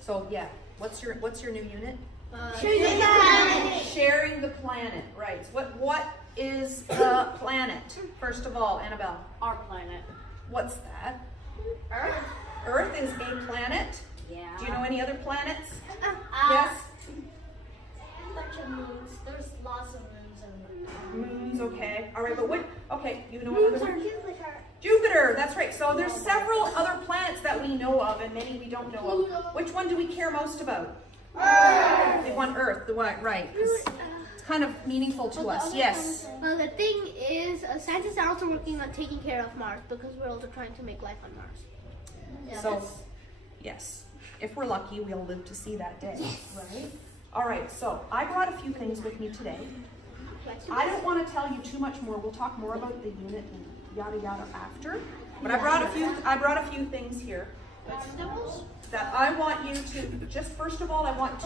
So yeah, what's your new unit? Sharing the planet. Sharing the planet, right. What is the planet? First of all, Annabelle. Our planet. What's that? Earth. Earth is a planet. Yeah. Do you know any other planets? Yes? A bunch of moons. There's lots of moons and Moons, okay. All right, but okay, you know moons another are one? Jupiter. Jupiter, that's right. So there's several other planets that we know of and many we don't know of. Which one do we care most about? Earth. We want Earth, the one, right. 'Cause it's kind of meaningful to us, yes. Well, the thing is, scientists are also working on taking care of Mars because we're also trying to make life on Mars. Yeah, So, yes, if we're lucky, we'll live to see that day, right? All right, so I brought a few things with me today. I don't want to tell you too much more. We'll talk more about the unit and yada yada after. But I brought a few things here Vegetables? that I want you to just first of all I want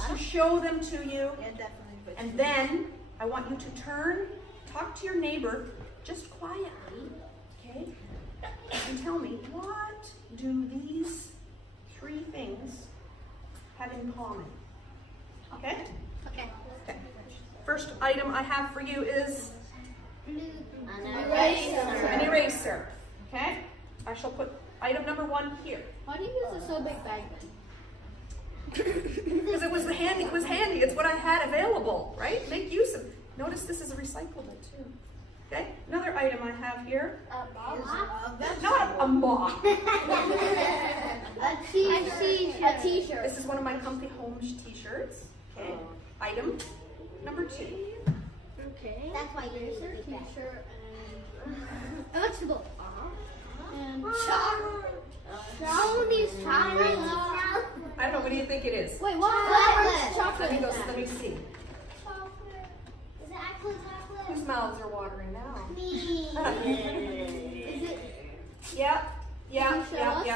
to show them to you, Yeah, definitely. and then I want you to turn, talk to your neighbor just quietly, okay? And tell me, what do these three things have in common? Okay? Okay. Okay. First item I have for you is An eraser. an eraser. Okay? I shall put item number 1 here. Why do you use a so big bag then? Because it was handy. It's what I had available, right? Make use of. Notice this is recyclable too. Okay? Another item I have here. Not a mop. A t-shirt. This is one of my Comfy Homes t-shirts. Okay. Item number 2. Okay. That's why you're so big. T-shirt and a vegetable. And brownies, chocolate. I don't know. What do you think it is? Wait, what? Let me go. Let me see. Chocolate. Is it actually chocolate? Whose mouths are watering now? Me. Is it? Yeah. Can you show us?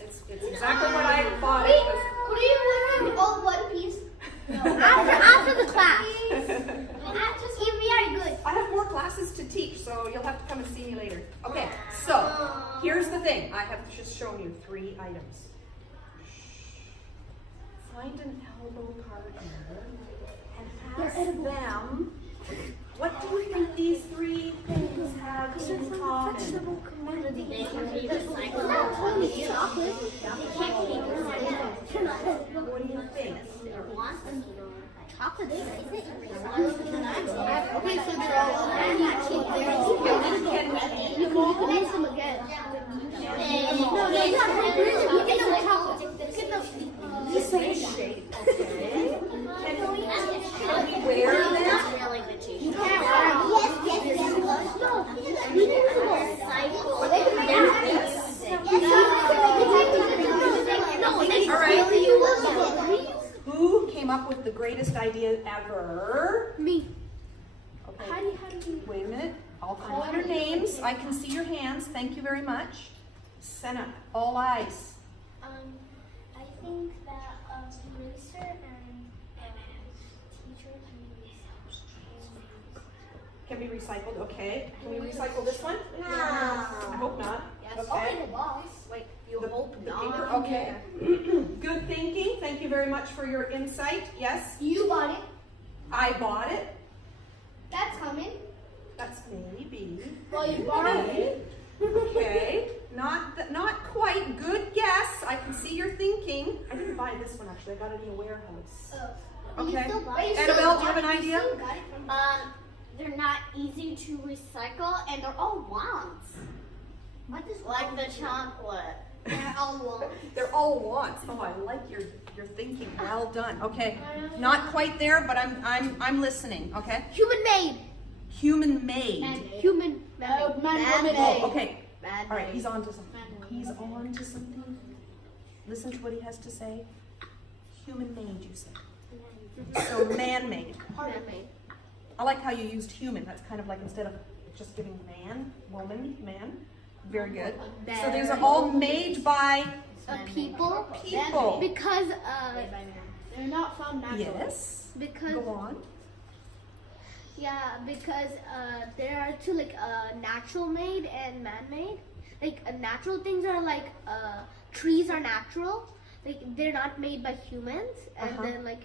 It's exactly what I thought it was. Could you wear Oh, One Piece. after the class? You're very good. I have more classes to teach, so you'll have to come and see me later. Okay, so here's the thing. I have just shown you 3 items. Find an elbow partner and ask them, what do you think these 3 things have in common? They can be recycled. Not only chocolate. What do you think? Chocolate is it? Okay, so they're all you can mix them again. No, you get them chocolate. Get them. The same shape, okay? Can we wear them? Not really the t-shirt. All right. Who came up with the greatest idea ever? Me. Okay. How do you? Wait a minute. I'll call your names. I can see your hands. Thank you very much. Senna, all eyes. I think that eraser and teacher Can be recycled. Okay. Can we recycle this one? No. I hope not. Okay. the box. Wait, you The- hope the not. paper? Okay. Good thinking. Thank you very much for your insight. Yes, You bought it. I bought it. That's coming. That's maybe. Well, you Okay. Okay. Not quite. Good guess. I can see your thinking. I didn't buy this one actually. I got it in a warehouse. Okay. Annabelle, do you have an idea? They're not easy to recycle, and they're all wants. What is Like the chocolate. They're all long. They're all wants. Oh, I like your thinking. Well done. Okay. Not quite there, but I'm listening. Okay. Human made. Human made. Human made. Oh, okay. All right. He's on to something. He's on to something. Listen to what he has to say. Human made, you say. So man made. Man-made. I like how you used human. That's kind of like instead of just giving man, woman, man. Very good. So these are all made by People. people. Because They're not found naturally. Yes. because Go on. yeah, because there are two like natural made and man made. Like natural things are like trees are natural. like they're not made by humans, and Uh-huh. then like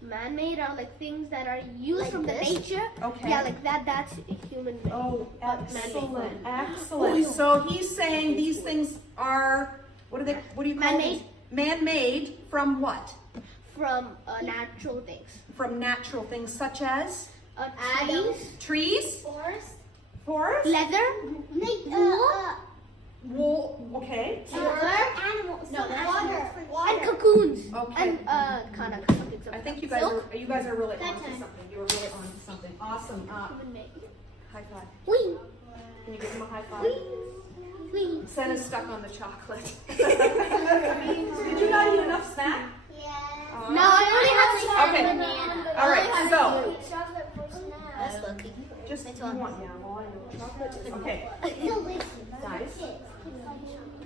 man-made are like things that are used Like from the this? nature. Okay. Yeah, like that. That's human made. Oh, But man-made. excellent, excellent. So he's saying these things are, what do you call Man-made. these? Man-made from what? From natural things. From natural things such as Trees, trees, Forest. forest, leather, wool, okay. Animals. No, Water. and cocoons. Okay. And kind of something. I think you guys are really That onto time. something. You are really onto something. Awesome. Human made. High five. Wee, Can you give him a high five? wee. Senna's stuck on the chocolate. Did you not eat enough snack? Yeah. No, I only have Okay. Banana. All right. So Chocolate for snack. just you want well, I know chocolate. Okay, Delicious. guys.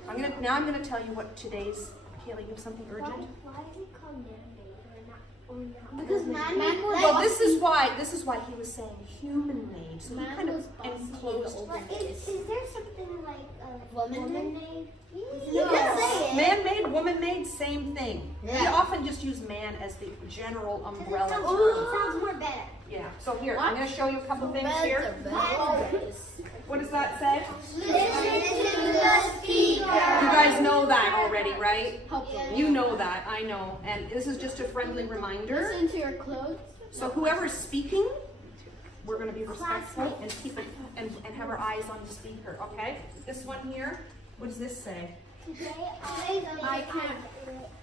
I'm gonna tell you what today's. Kayla, you have something urgent? Why did it come man-made or not? Because man-made was Well, this is why he was saying human-made. So he kind of enclosed. But is there something like woman-made? You can say it. Man-made, woman-made, same thing. We Yeah. often just use man as the general It umbrella sounds, term. it sounds more better. Yeah. So here, I'm gonna show you a couple things here. What does that say? You guys know that already, right? You know that, I know. And this is just a friendly reminder. Listen to your clothes. So whoever's speaking, we're going to be respectful and keep it and have our eyes on the speaker, okay? This one here, what does this say? Today I can't.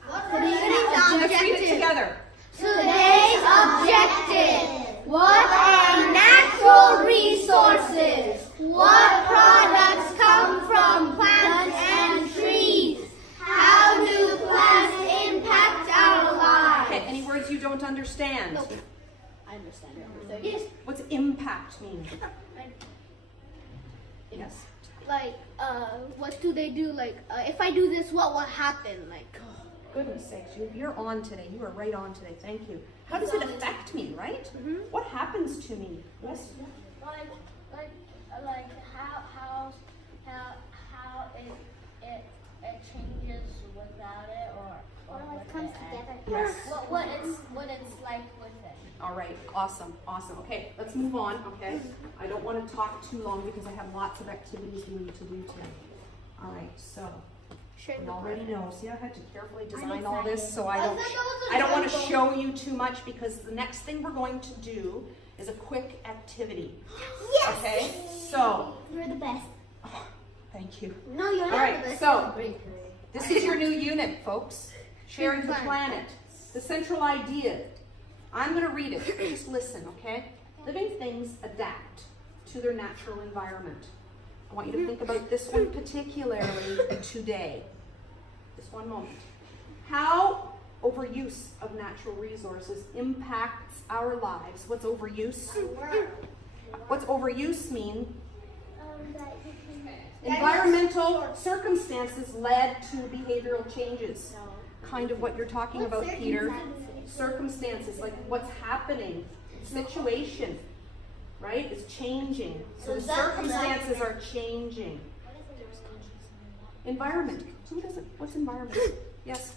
Let's read it together. Today's objective. What are natural resources? What products come from plants and trees? How do plants impact our lives? Okay, any words you don't understand? I understand everything. Yes. What's impact mean? Yes. Like, what do they do? Like, if I do this, what will happen? Like, Goodness sakes, you're on today. You are right on today. Thank you. How does it affect me, right? What happens to me? Yes. like how it changes without it or it comes together. Yes. What it's like with it. All right, awesome. Okay, let's move on, okay? I don't want to talk too long because I have lots of activities we need to do today. All right, so you already know. See, I had to carefully design all this so I don't want to show you too much because the next thing we're going to do is a quick activity. Yes. Okay, so You're the best. thank you. no, you're All not right, the best. so this is your new unit, folks. Sharing the planet. The central idea. I'm going to read it. Just listen, okay? Living things adapt to their natural environment. I want you to think about this one particularly today. Just one moment. How overuse of natural resources impacts our lives. What's overuse? What's overuse mean? That you can Environmental circumstances led to behavioral changes. Kind of what you're talking about, Peter. Circumstances, like what's happening, situation, right, is changing. So the circumstances are changing. Environment. Who doesn't? What's environment? Yes.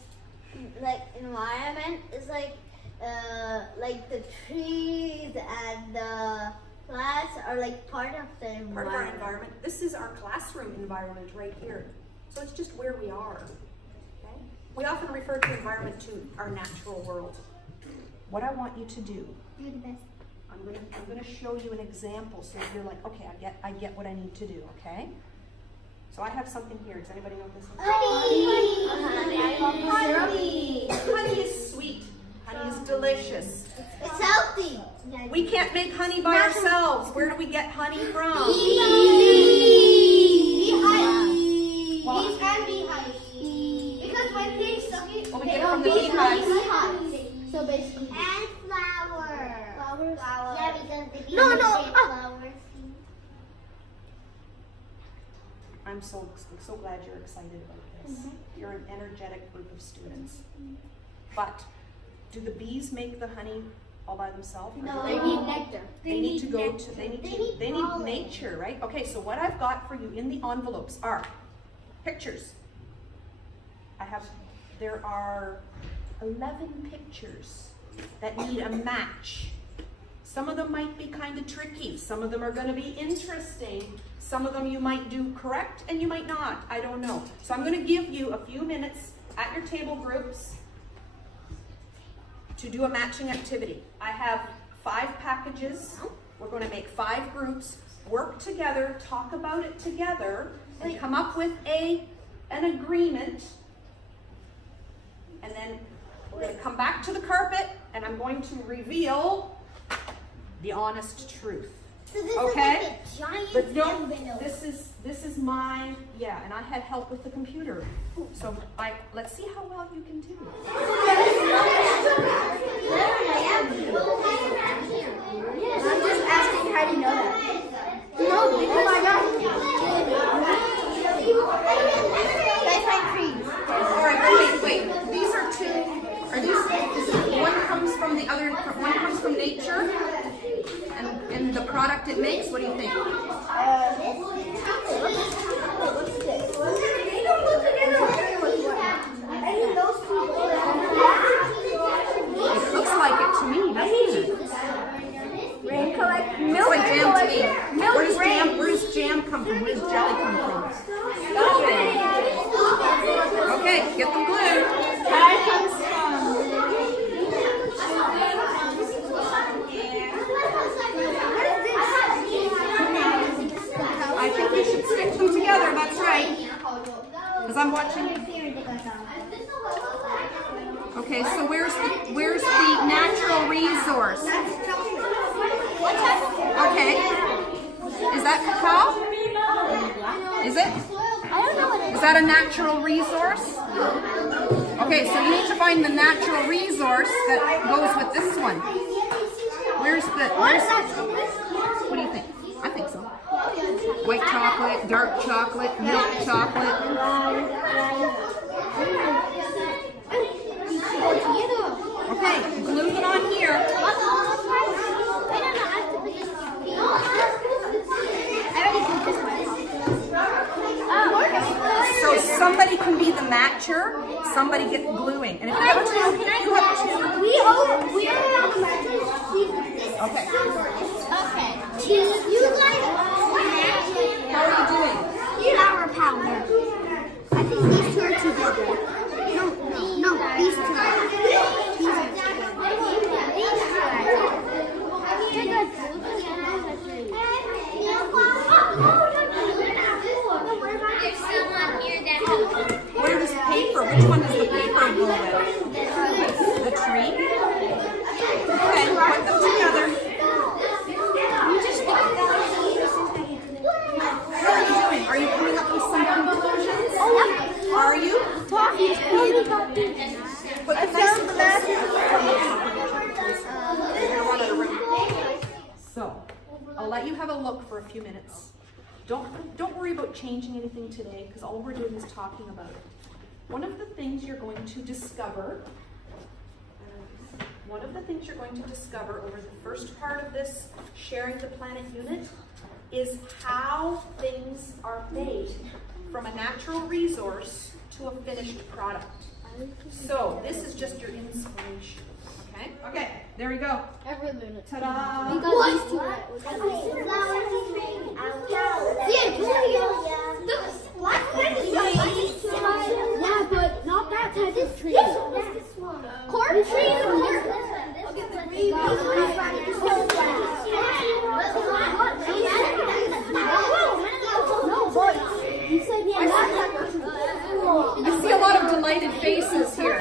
Like environment is like the trees and the plants are like part of the environment. Part of our environment. This is our classroom environment right here. So it's just where we are. Okay? We often refer to environment to our natural world. What I want you to do, You're the best. I'm gonna show you an example so you're like, okay, I get what I need to do, okay? So I have something here. Does anybody know what this is? Honey. Honey is sweet. Honey is delicious. It's healthy. We can't make honey by ourselves. Where do we get honey from? Well, Bees and beehives. Because when they suck it, Well, we get it from the beehives. So basically, And flowers. Yeah, because the bees No, make no, flowers. I'm so glad you're excited about this. You're an energetic group of students. But do the bees make the honey all by themselves? No. they need nectar. They need to go to, they They need need pollen. nature, right? Okay, so what I've got for you in the envelopes are pictures. I have there are 11 pictures that need a match. Some of them might be kind of tricky. Some of them are going to be interesting. Some of them you might do correct and you might not. I don't know. So I'm going to give you a few minutes at your table groups to do a matching activity. I have 5 packages. We're going to make 5 groups, work together, talk about it together, and come up with an agreement. And then we're going to come back to the carpet and I'm going to reveal the honest truth. So this Okay? is like a giant But no, window. this is my, yeah, and I had help with the computer. So let's see how well you can do. I'm just asking how do you know that? No, oh my god. Guys like trees. All right, wait. These are 2. Are these? One comes from the other. One comes from nature, and the product it makes. What do you think? It looks like it to me, doesn't it? Rain collect Looks milk. like jam to me. Milk Where does rain. jam come from? Where does jelly come from? Okay, get them glued. That comes from. I think we should stick them together. That's right. Because I'm watching. Okay, so where's the natural resource? Okay. Is that cacao? Is it? I don't know what it is. Is that a natural resource? Okay, so you need to find the natural resource that goes with this one. What do you think? I think so. White chocolate, dark chocolate, milk chocolate. Okay, glue it on here. So somebody can be the matcher, somebody gets gluing. And if you have two, We only have matches. Okay. Okay. You guys. How are you doing? Flour powder. I think these 2 are together. No, these 2 are. There's someone here that helps. Where is paper? Which one does the paper go with? The tree? Okay, put them together. How are you doing? Are you coming up with some conclusions? Are you? Put them nice and close. So, I'll let you have a look for a few minutes. Don't worry about changing anything today, because all we're doing is talking about it. One of the things you're going to discover over the first part of this Sharing the Planet unit is how things are made from a natural resource to a finished product. So this is just your inspiration. Okay, there we go. Ta-da! We got these 2 right. Yeah, but not that type of tree. Corn tree. No, boy. You said yeah. I see a lot of delighted faces here.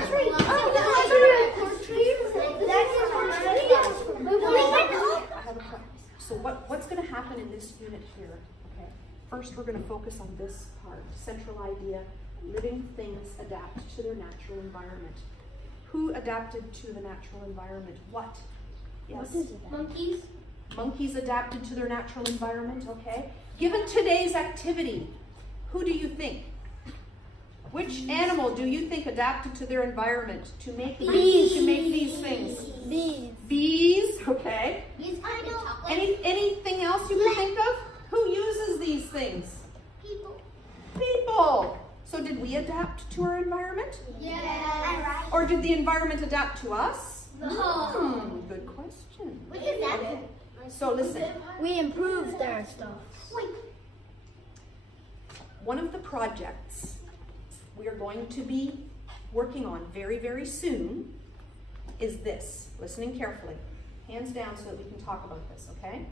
So what's going to happen in this unit here? Okay. First, we're going to focus on this part, central idea: living things adapt to their natural environment. Who adapted to the natural environment? What? Yes. Monkeys. Monkeys adapted to their natural environment. Okay. Given today's activity, who do you think? Which animal do you think adapted to their environment to make these things? Bees. Okay. Anything else you can think of? Who uses these things? People. People. So did we adapt to our environment? Yeah. Or did the environment adapt to us? No. Good question. What does that mean? So listen, We improved our stuff. one of the projects we are going to be working on very, very soon is this. Listening carefully. Hands down so that we can talk about this, okay?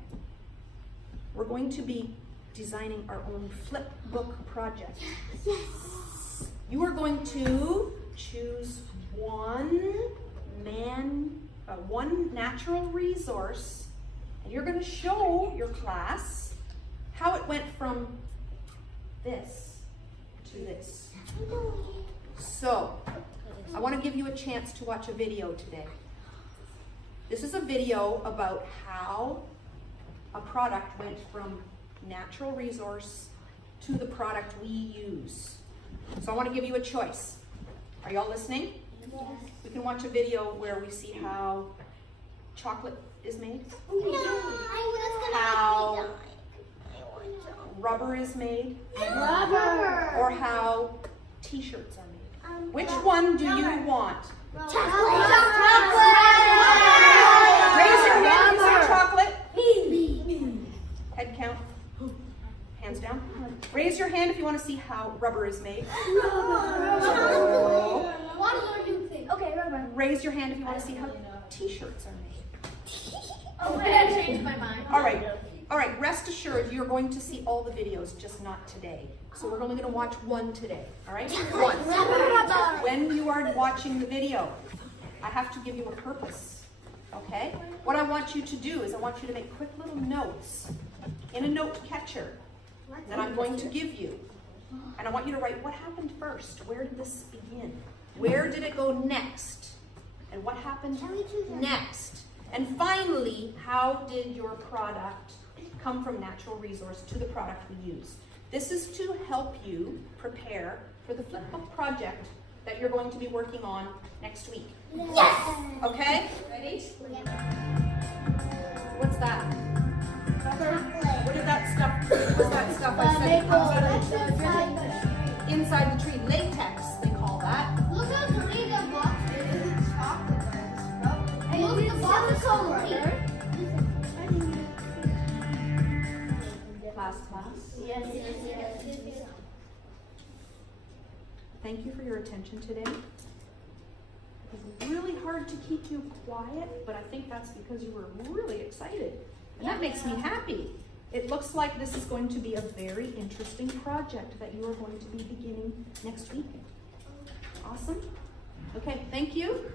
We're going to be designing our own flip book project. You are going to choose one natural resource, and you're going to show your class how it went from this to this. So, I want to give you a chance to watch a video today. This is a video about how a product went from natural resource to the product we use. So I want to give you a choice. Are y'all listening? Yes. We can watch a video where we see how chocolate is made, how rubber is made, or how t-shirts are made. Which one do you want? Raise your hand if you say chocolate. Head count. Hands down. Raise your hand if you want to see how rubber is made. Okay, rubber. Raise your hand if you want to see how t-shirts are made. Oh, I changed my mind. All right, rest assured you're going to see all the videos, just not today. So we're only going to watch one today, all right? One. When you are watching the video, I have to give you a purpose, okay? What I want you to do is I want you to make quick little notes in a note catcher that I'm going to give you. And I want you to write what happened first. Where did this begin? Where did it go next? And what happened next? And finally, how did your product come from natural resource to the product we use? This is to help you prepare for the flipbook project that you're going to be working on next week. Yes. Okay? Ready? What's that? What is that stuff? What's that stuff I said comes out of the inside the tree? Latex, they call that. Look how green the box is. It's chocolate. And look, the box is so green. Class. Yes. Thank you for your attention today. It was really hard to keep you quiet, but I think that's because you were really excited. And that makes me happy. It looks like this is going to be a very interesting project that you are going to be beginning next week. Awesome. Okay, thank you.